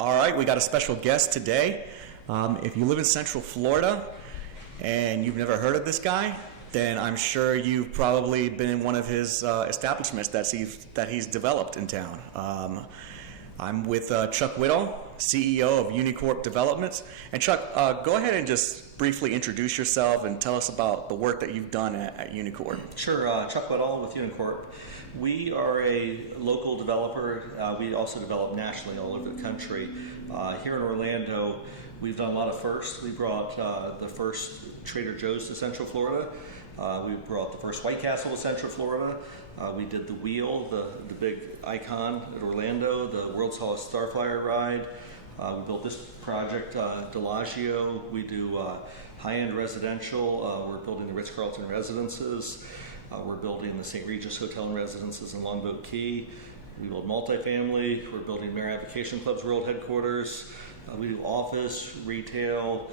All right, we got a special guest today. If you live in Central Florida and you've never heard of this guy, then I'm sure you've probably been in one of his establishments that he's developed in town. I'm with Chuck Whittall, CEO of Unicorp Development. And Chuck, go ahead and just briefly introduce yourself and tell us about the work that you've done at Unicorp. Sure, Chuck Whittall with Unicorp. We are a local developer. We also develop nationally all over the country. Here in Orlando, we've done a lot of firsts. We brought the first Trader Joe's to Central Florida. We brought the first White Castle to Central Florida. We did the Wheel, the big icon at Orlando, the world's tallest Starflyer ride. We built this project, Delagio. We do high-end residential. We're building the Ritz-Carlton residences. We're building the St. Regis Hotel and Residences in Longboat Key. We build multifamily. We're building Marriott Vacation Club's world headquarters. We do office, retail,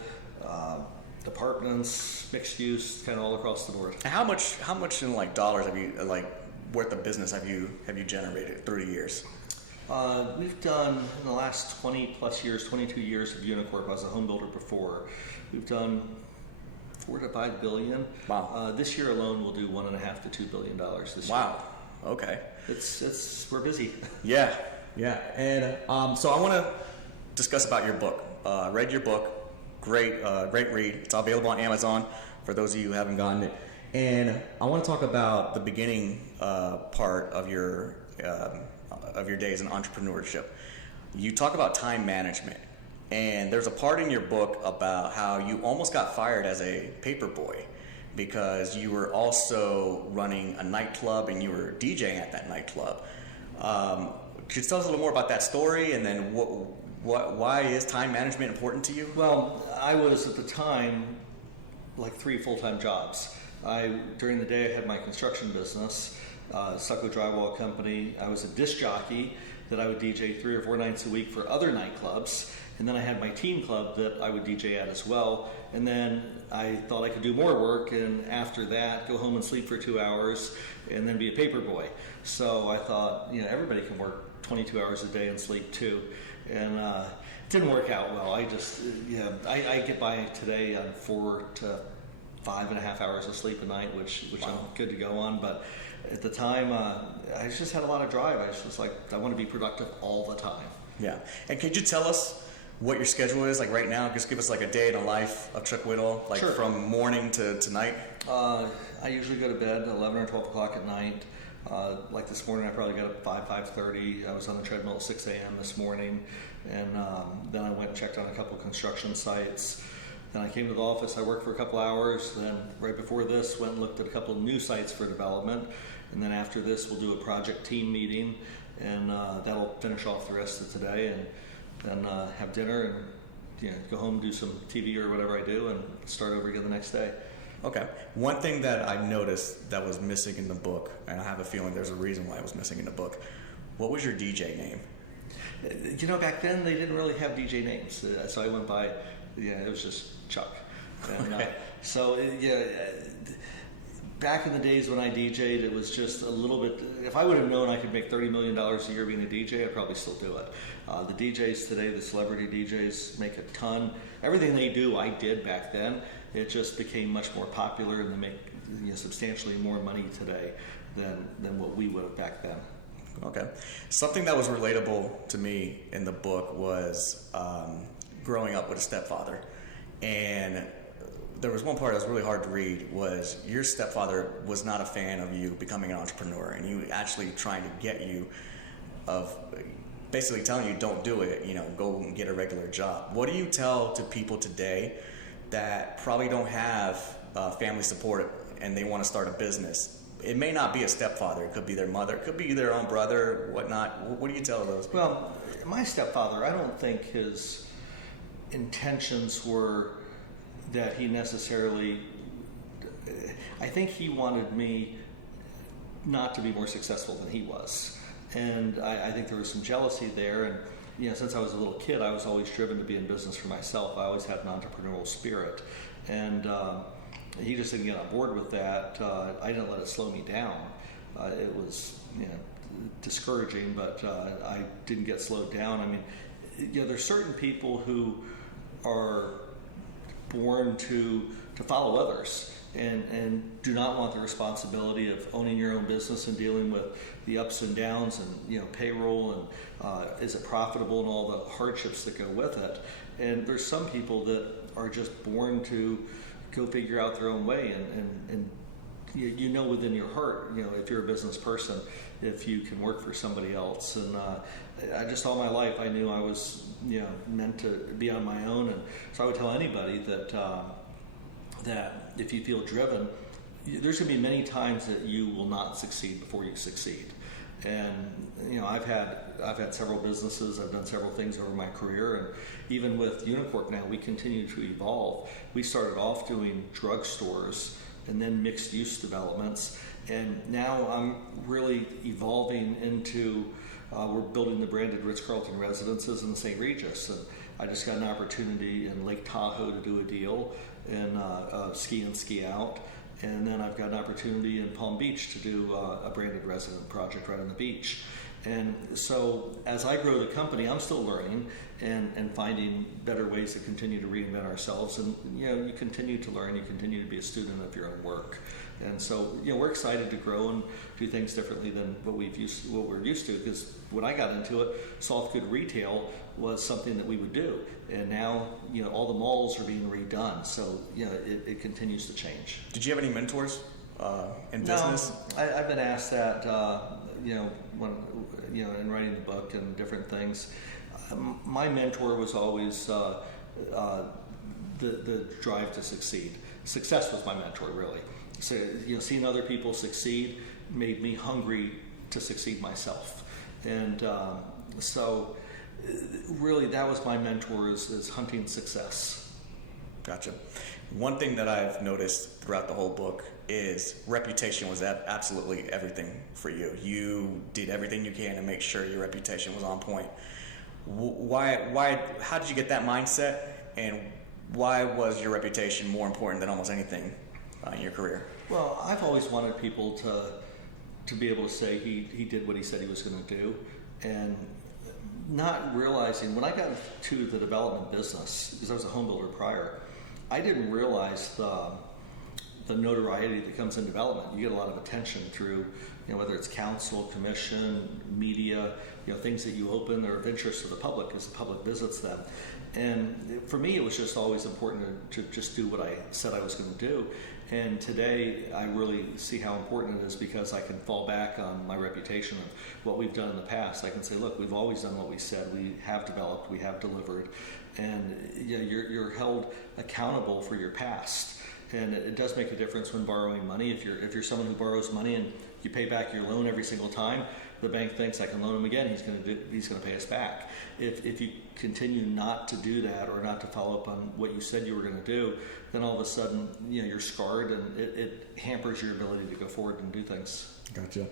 apartments, mixed use, kind of all across the board. How much in like dollars have you worth of business have you generated through the years? We've done in the last 20 plus years, 22 years of Unicorp. I was a home builder before. We've done $4 to $5 billion. Wow. This year alone, we'll do $1.5 to $2 billion this year. Wow. Okay. We're busy. Yeah. And so I want to discuss about your book. Read your book. Great read. It's available on Amazon for those of you who haven't gotten it. And I want to talk about the beginning part of your days in entrepreneurship. You talk about time management, and there's a part in your book about how you almost got fired as a paper boy because you were also running a nightclub and you were DJing at that nightclub. Could you tell us a little more about that story, and then why is time management important to you? Well, I was at the time like 3 full-time jobs. During the day I had my construction business, Stucco Drywall Company. I was a disc jockey that I would DJ 3 or 4 nights a week for other nightclubs, and then I had my teen club that I would DJ at as well. And then I thought I could do more work, and after that go home and sleep for 2 hours and then be a paper boy. So I thought, everybody can work 22 hours a day and sleep too. And it didn't work out well. I get by today on 4 to 5.5 hours of sleep a night, which Wow. I'm good to go on. But at the time, I just had a lot of drive. I was just like, I want to be productive all the time. Yeah. And could you tell us what your schedule is like right now? Just give us like a day in the life of Chuck Whittall, like Sure. from morning to night. I usually go to bed 11 or 12 o'clock at night. Like this morning, I probably got up 5:30. I was on the treadmill at 6 a.m. this morning, and then I went and checked on a couple construction sites. Then I came to the office. I worked for a couple hours. Then right before this, went and looked at a couple of new sites for development. And then after this, we'll do a project team meeting, and that'll finish off the rest of today. And then have dinner and go home, do some TV or whatever I do, and start over again the next day. Okay. One thing that I noticed that was missing in the book, and I have a feeling there's a reason why it was missing in the book. What was your DJ name? Back then they didn't really have DJ names, so I went by, it was just Chuck. And, Okay. Back in the days when I DJ'd, it was just a little bit. If I would have known I could make $30 million a year being a DJ, I'd probably still do it. The DJs today, the celebrity DJs, make a ton. Everything they do, I did back then. It just became much more popular, and they make substantially more money today than what we would have back then. Okay. Something that was relatable to me in the book was growing up with a stepfather. And there was one part that was really hard to read, was your stepfather was not a fan of you becoming an entrepreneur, and you actually trying to get you of basically telling you don't do it, go and get a regular job. What do you tell to people today that probably don't have family support and they want to start a business? It may not be a stepfather. It could be their mother. It could be their own brother, whatnot. What do you tell those people? Well, my stepfather, I don't think his intentions were that he necessarily. I think he wanted me not to be more successful than he was. And I think there was some jealousy there. And, since I was a little kid, I was always driven to be in business for myself. I always had an entrepreneurial spirit. And he just didn't get on board with that. I didn't let it slow me down. It was, discouraging, but I didn't get slowed down. I mean, there's certain people who are born to follow others and do not want the responsibility of owning your own business and dealing with the ups and downs and payroll and is it profitable and all the hardships that go with it. And there's some people that are just born to go figure out their own way and within your heart, if you're a business person, if you can work for somebody else. And I just all my life I knew I was meant to be on my own, and so I would tell anybody that that if you feel driven, there's going to be many times that you will not succeed before you succeed. And I've had several businesses, I've done several things over my career, and even with Unicorp now, we continue to evolve. We started off doing drugstores and then mixed use developments, and now I'm really evolving into we're building the branded Ritz-Carlton residences in St. Regis, and I just got an opportunity in Lake Tahoe to do a deal in ski in, ski out. And then I've got an opportunity in Palm Beach to do a branded resident project right on the beach. And so as I grow the company, I'm still learning and finding better ways to continue to reinvent ourselves. And you continue to learn, you continue to be a student of your own work. And so we're excited to grow and do things differently than what we're used to. Because when I got into it, soft good retail was something that we would do, and now all the malls are being redone. So it continues to change. Did you have any mentors in business? No, I've been asked that when in writing the book and different things. My mentor was always the drive to succeed. Success was my mentor, really. So seeing other people succeed made me hungry to succeed myself, and so really that was my mentor is hunting success. Gotcha. One thing that I've noticed throughout the whole book is reputation was absolutely everything for you. You did everything you can to make sure your reputation was on point. Why? How did you get that mindset, and why was your reputation more important than almost anything in your career? Well, I've always wanted people to be able to say he did what he said he was going to do, and not realizing when I got to the development business, because I was a home builder prior, I didn't realize the notoriety that comes in development. You get a lot of attention through, whether it's council, commission, media, things that you open that are of interest to the public as the public visits them. And for me, it was just always important to just do what I said I was going to do. And today, I really see how important it is because I can fall back on my reputation of what we've done in the past. I can say, look, we've always done what we said. We have developed, we have delivered. And you're held accountable for your past. And it does make a difference when borrowing money. If you're someone who borrows money and you pay back your loan every single time, the bank thinks I can loan him again. He's going to pay us back. If you continue not to do that or not to follow up on what you said you were going to do, then all of a sudden you're scarred and it hampers your ability to go forward and do things. Gotcha.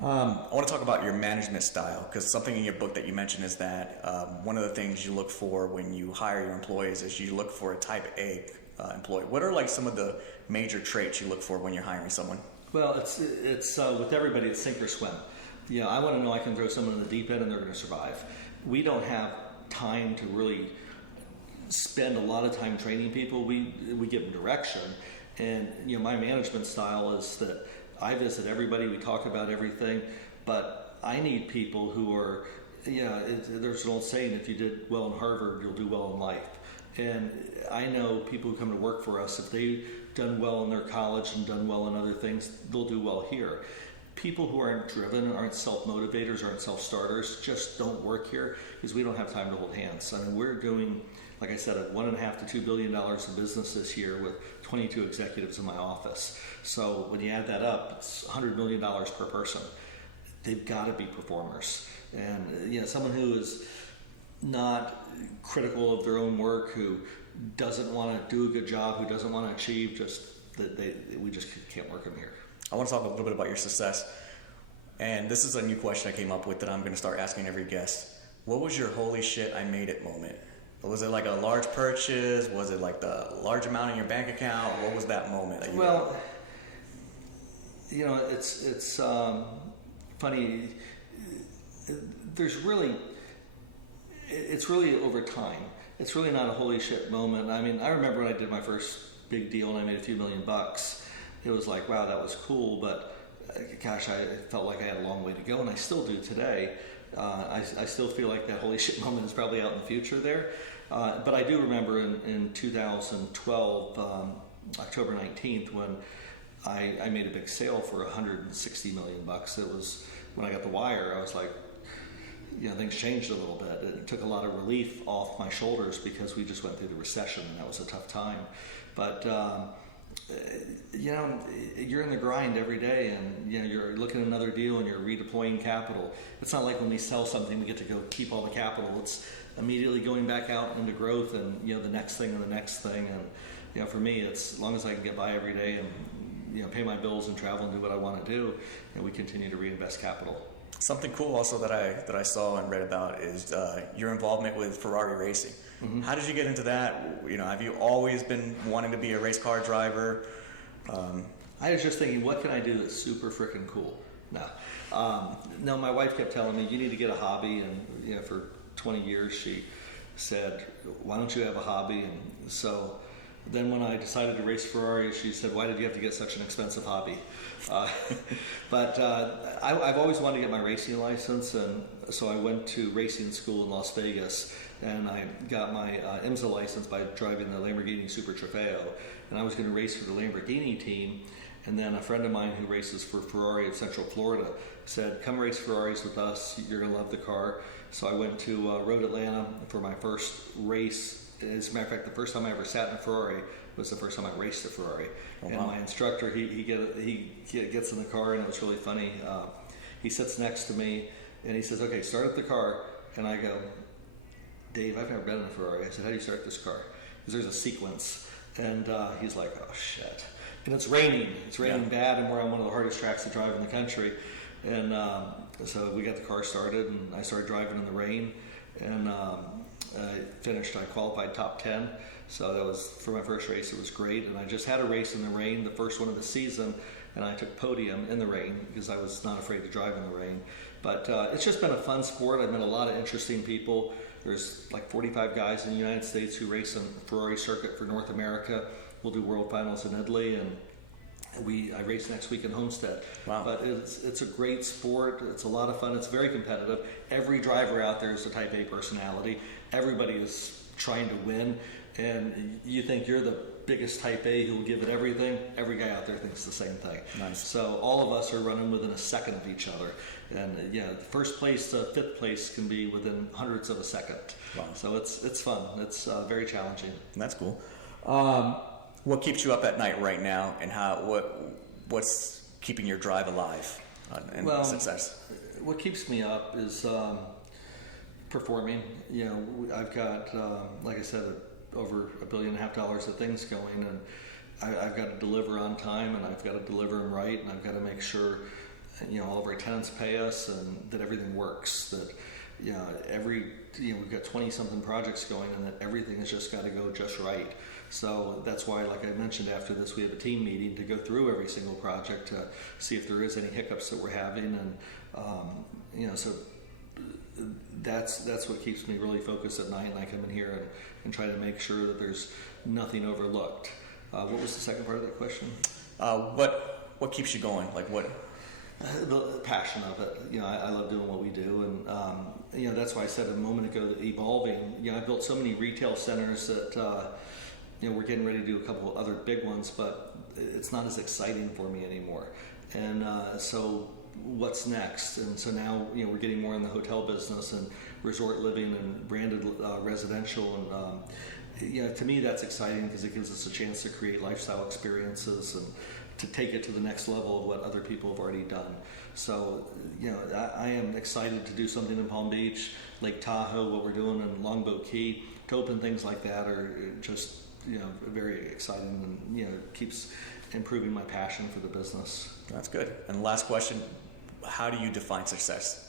I want to talk about your management style, because something in your book that you mentioned is that one of the things you look for when you hire your employees is you look for a type A employee. What are like some of the major traits you look for when you're hiring someone? Well, it's with everybody, it's sink or swim. I want to know I can throw someone in the deep end and they're going to survive. We don't have time to really spend a lot of time training people. We give them direction, and my management style is that I visit everybody. We talk about everything, but I need people who are, there's an old saying: if you did well in Harvard, you'll do well in life. And I know people who come to work for us, if they've done well in their college and done well in other things, they'll do well here. People who aren't driven, aren't self-motivators, aren't self-starters, just don't work here because we don't have time to hold hands. I mean, we're doing, like I said, $1.5 to $2 billion in business this year with 22 executives in my office. So when you add that up, it's $100 million per person. They've got to be performers. And someone who is not critical of their own work, who doesn't want to do a good job, who doesn't want to achieve, we just can't work them here. I want to talk a little bit about your success. And this is a new question I came up with that I'm going to start asking every guest. What was your holy shit, I made it moment? Was it like a large purchase? Was it like the large amount in your bank account? What was that moment that you got? It's funny. There's really, it's really over time. It's really not a holy shit moment. I mean, I remember when I did my first big deal and I made a few $1,000,000. It was like, wow, that was cool, but gosh, I felt like I had a long way to go, and I still do today. I still feel like that holy shit moment is probably out in the future there. But I do remember in 2012, October 19th, when I made a big sale for $160 million. It was when I got the wire. I was like, things changed a little bit. It took a lot of relief off my shoulders because we just went through the recession, and that was a tough time. But you're in the grind every day, and you're looking at another deal, and you're redeploying capital. It's not like when we sell something, we get to go keep all the capital. It's immediately going back out into growth, and the next thing and the next thing. And for me, it's as long as I can get by every day and pay my bills and travel and do what I want to do, we continue to reinvest capital. Something cool also that I saw and read about is your involvement with Ferrari racing. Mm-hmm. How did you get into that? Have you always been wanting to be a race car driver? I was just thinking, what can I do that's super freaking cool? No, my wife kept telling me, you need to get a hobby, and for 20 years she said, why don't you have a hobby? And so then when I decided to race Ferrari, she said, why did you have to get such an expensive hobby? But I've always wanted to get my racing license, and so I went to racing school in Las Vegas, and I got my IMSA license by driving the Lamborghini Super Trofeo, and I was going to race for the Lamborghini team. And then a friend of mine who races for Ferrari of Central Florida said, come race Ferraris with us, you're going to love the car. So I went to Road Atlanta for my first race. As a matter of fact, the first time I ever sat in a Ferrari was the first time I raced a Ferrari. Oh, and wow. My instructor, he gets in the car, and it was really funny. He sits next to me, and he says, okay, start up the car. And I go, Dave, I've never been in a Ferrari. I said, how do you start this car? Because there's a sequence. And he's like, oh, shit. And it's raining. It's raining bad, and we're on one of the hardest tracks to drive in the country. And so we got the car started, and I started driving in the rain. And I qualified top 10. So that was, for my first race, it was great. And I just had a race in the rain, the first one of the season, and I took podium in the rain because I was not afraid to drive in the rain. But it's just been a fun sport. I've met a lot of interesting people. There's like 45 guys in the United States who race on the Ferrari circuit for North America. We'll do world finals in Italy, and I race next week in Homestead. Wow. But it's a great sport. It's a lot of fun. It's very competitive. Every driver out there is a Type A personality. Everybody is trying to win, and you think you're the biggest Type A who will give it everything. Every guy out there thinks the same thing. Nice. So all of us are running within a second of each other, and first place to fifth place can be within hundredths of a second. Wow. So it's fun. It's very challenging. That's cool. What keeps you up at night right now, and what's keeping your drive alive and success? What keeps me up is performing. I've got, like I said, over $1.5 billion of things going, and I've got to deliver on time, and I've got to deliver them right, and I've got to make sure all of our tenants pay us, and that everything works. That we've got 20-something projects going, and that everything has just got to go just right. So that's why, like I mentioned, after this we have a team meeting to go through every single project to see if there is any hiccups that we're having, and so that's what keeps me really focused at night. And I come in here and try to make sure that there's nothing overlooked. What was the second part of that question? What keeps you going? Like what? The passion of it. I love doing what we do, and that's why I said a moment ago that evolving. I built so many retail centers that we're getting ready to do a couple of other big ones, but it's not as exciting for me anymore. And so what's next? And so now we're getting more in the hotel business and resort living and branded residential, and to me that's exciting because it gives us a chance to create lifestyle experiences and to take it to the next level of what other people have already done. So I am excited to do something in Palm Beach, Lake Tahoe, what we're doing in Longboat Key. To open things like that are just very exciting, and keeps improving my passion for the business. That's good. And last question, how do you define success?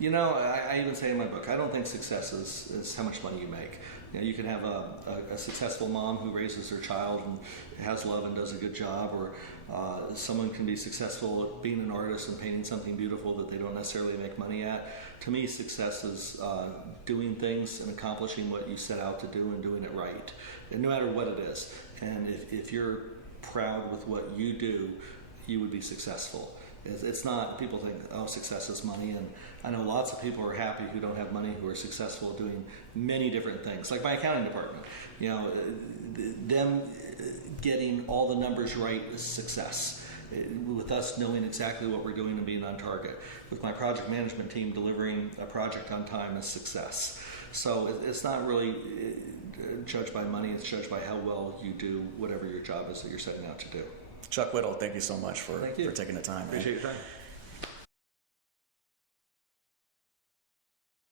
You know, I even say in my book, I don't think success is how much money you make. You know, you can have a successful mom who raises her child and has love and does a good job, or someone can be successful at being an artist and painting something beautiful that they don't necessarily make money at. To me, success is doing things and accomplishing what you set out to do and doing it right, and no matter what it is. And if you're proud with what you do, you would be successful. It's not, people think, oh, success is money, and I know lots of people are happy who don't have money, who are successful doing many different things. Like my accounting department, you know, them getting all the numbers right is success. With us knowing exactly what we're doing and being on target. With my project management team delivering a project on time is success. So it's not really judged by money, it's judged by how well you do whatever your job is that you're setting out to do. Chuck Whittall, thank you so much for taking the time. Appreciate your time.